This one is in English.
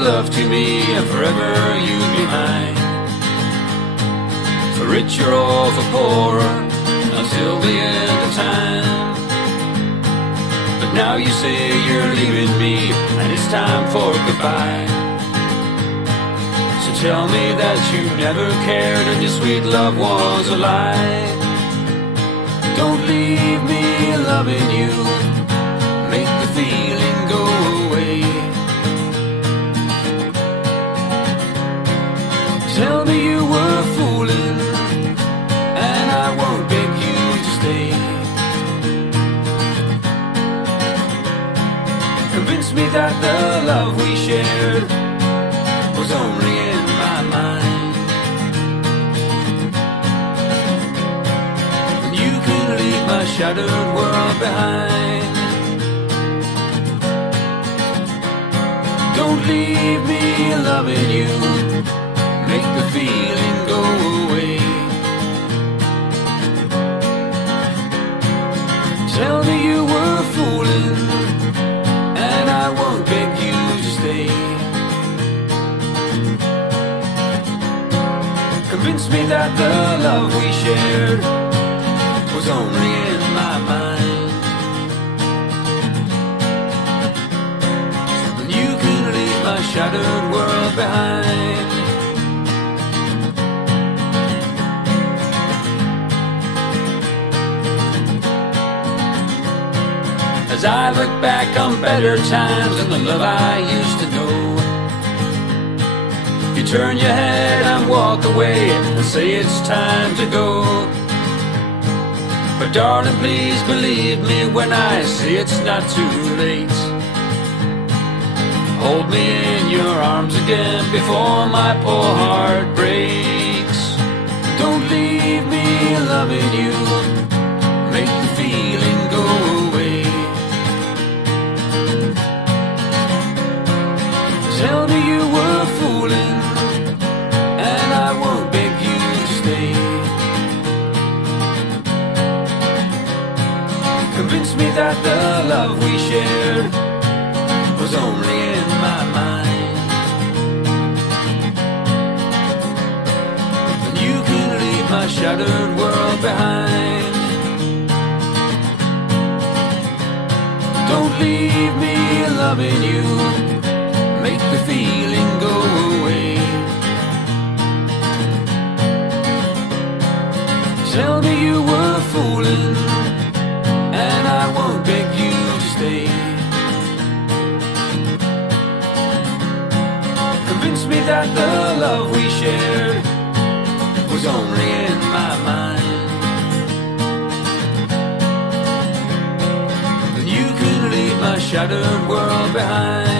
love to me, and forever you'd be mine. For richer or for poorer, until the end of time. But now you say you're leaving me, and it's time for goodbye. So tell me that you never cared, and your sweet love was a lie. Don't leave me loving you, make the feeling go away. Tell me you were fooling, and I won't beg you to stay. Convince me that the love we shared was only in my mind. And you can leave my shattered world behind. Don't leave me loving you, make the feeling go away. Tell me you were fooling, and I won't beg you to stay. Convince me that the love we shared was only in my mind. And you can leave my shattered world behind. As I look back on better times and the love I used to know, you turn your head and walk away and say it's time to go. But darling, please believe me when I say it's not too late. Hold me in your arms again before my poor heart breaks. Don't leave me loving you, make the feeling go away. Tell me you were fooling, and I won't beg you to stay. Convince me that the love we shared was only in my mind. And you can leave my shattered world behind. Don't leave me loving you, make the feeling go away. Tell me you were fooling, and I won't beg you to stay. Convince me that the love we shared was only in my mind. Then you can leave my shattered world behind.